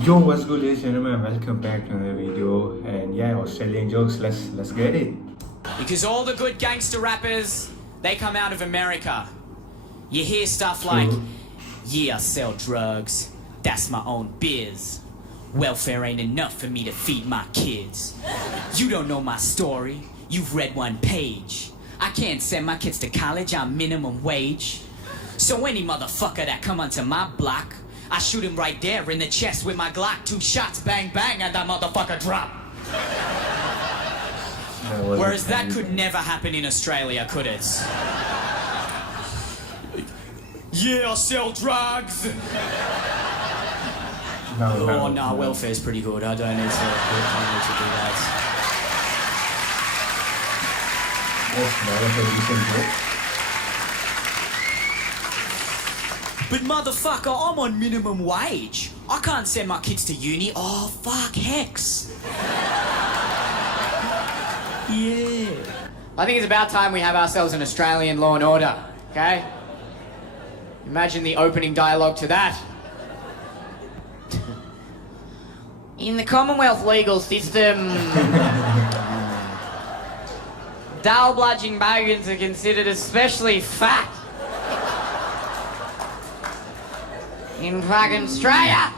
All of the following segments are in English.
Yo, what's good, ladies and gentlemen? Welcome back to another video. And yeah, Australian jokes. Let's get it. Because all the good gangster rappers, they come out of America. You hear stuff like, yeah, I sell drugs. That's my own biz. Welfare ain't enough for me to feed my kids. You don't know my story. You've read one page. I can't send my kids to college on minimum wage. So any motherfucker that come onto my block, I shoot him right there in the chest with my Glock. 2 shots, bang, bang, and that motherfucker drop. Whereas that could never happen in Australia, could it? Yeah, I sell drugs. No, welfare's pretty good. I don't need to do that. But motherfucker, I'm on minimum wage. I can't send my kids to uni. Oh, fuck, Hex. Yeah. I think it's about time we have ourselves an Australian Law and Order, okay? Imagine the opening dialogue to that. In the Commonwealth legal system, dull-bludging bogans are considered especially fat. In fucking Australia,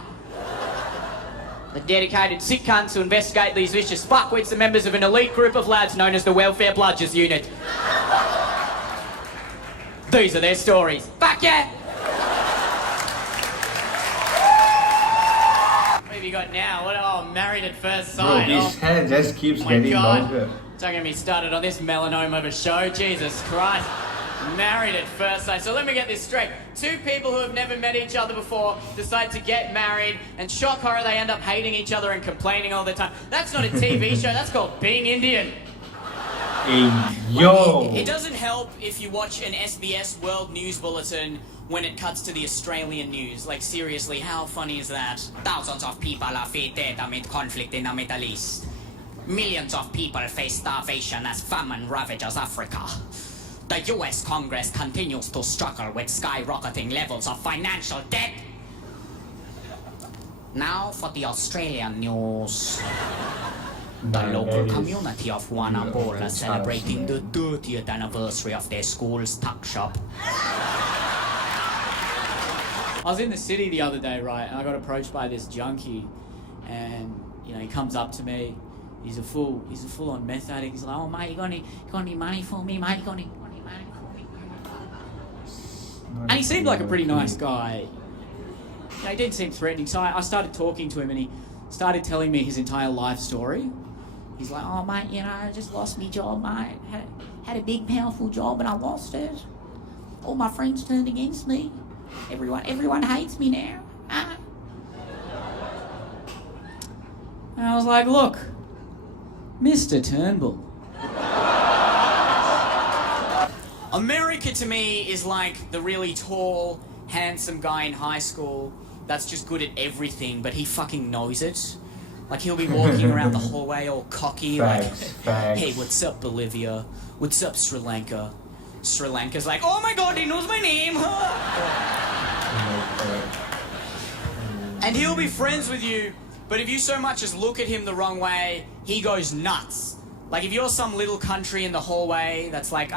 the dedicated sick cunts who investigate these vicious fuckwits are members of an elite group of lads known as the Welfare Bludgers Unit. These are their stories. Fuck yeah! What have you got now? Married at first sight. Bro, his hair just keeps getting longer. Don't get me started on this melanoma of a show. Jesus Christ. Married at first sight. So let me get this straight. 2 people who have never met each other before decide to get married, and shock horror, they end up hating each other and complaining all the time. That's not a TV show, that's called Being Indian. Yo! It doesn't help if you watch an SBS World News Bulletin when it cuts to the Australian news. Like, seriously, how funny is that? Thousands of people are fated amid conflict in the Middle East. Millions of people face starvation as famine ravages Africa. The US Congress continues to struggle with skyrocketing levels of financial debt. Now for the Australian news. The local community of Wannabola are celebrating the 30th anniversary of their school's tuck shop. I was in the city the other day, right, and I got approached by this junkie, and he comes up to me. He's a full-on meth addict. He's like, "Oh mate, you got any money for me, mate? You got any money for me?" And he seemed like a pretty nice guy. He didn't seem threatening, so I started talking to him, and he started telling me his entire life story. He's like, "Oh mate, I just lost my job, mate. Had a big, powerful job, and I lost it. All my friends turned against me. Everyone hates me now." And I was like, "Look, Mr. Turnbull, America to me is like the really tall, handsome guy in high school that's just good at everything, but he fucking knows it. Like, he'll be walking around the hallway all cocky, Facts. Hey, what's up, Bolivia? What's up, Sri Lanka?" Sri Lanka's like, "Oh my god, he knows my name!" And he'll be friends with you, but if you so much as look at him the wrong way, he goes nuts. Like, if you're some little country in the hallway that's like,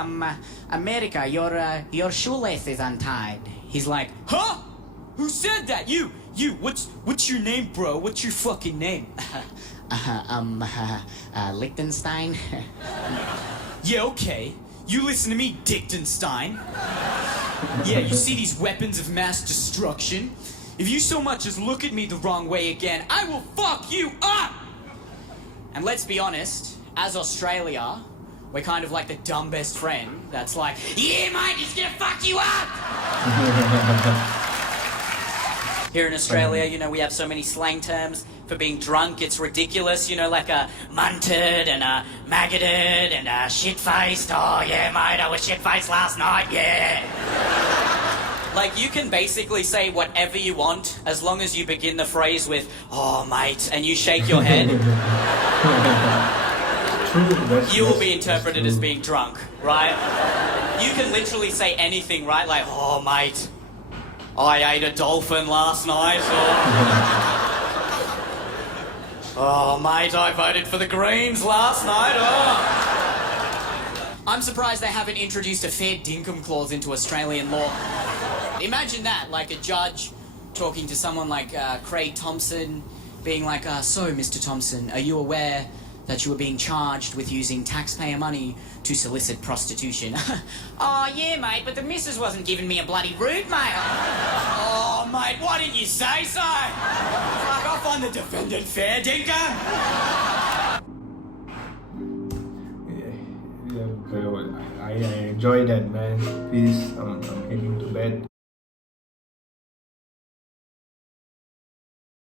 "America, your shoelace is untied." He's like, "Huh? Who said that? You, what's your name, bro? What's your fucking name?" Liechtenstein. "Yeah, okay. You listen to me, Dichtenstein. Yeah, you see these weapons of mass destruction? If you so much as look at me the wrong way again, I will fuck you up!" And let's be honest, as Australia, we're kind of like the dumb best friend that's like, "Yeah, mate, he's gonna fuck you up!" Here in Australia, we have so many slang terms for being drunk, it's ridiculous. Like a munted and a maggoted and a shit-faced. "Oh, yeah, mate, I was shit-faced last night, yeah." Like, you can basically say whatever you want as long as you begin the phrase with, "Oh, mate," and you shake your head. You will be interpreted as being drunk, right? You can literally say anything, right? Like, "Oh, mate, I ate a dolphin last night," or Oh, mate, I voted for the Greens last night. Oh. I'm surprised they haven't introduced a fair dinkum clause into Australian law. Imagine that, like a judge talking to someone like Craig Thompson, being like, so, Mr. Thompson, are you aware that you were being charged with using taxpayer money to solicit prostitution? Oh, yeah, mate, but the missus wasn't giving me a bloody route, mate. Oh, mate, why didn't you say so? Fuck, I'll find the defendant fair, dinkum. I enjoy that, man. Peace. I'm heading to bed.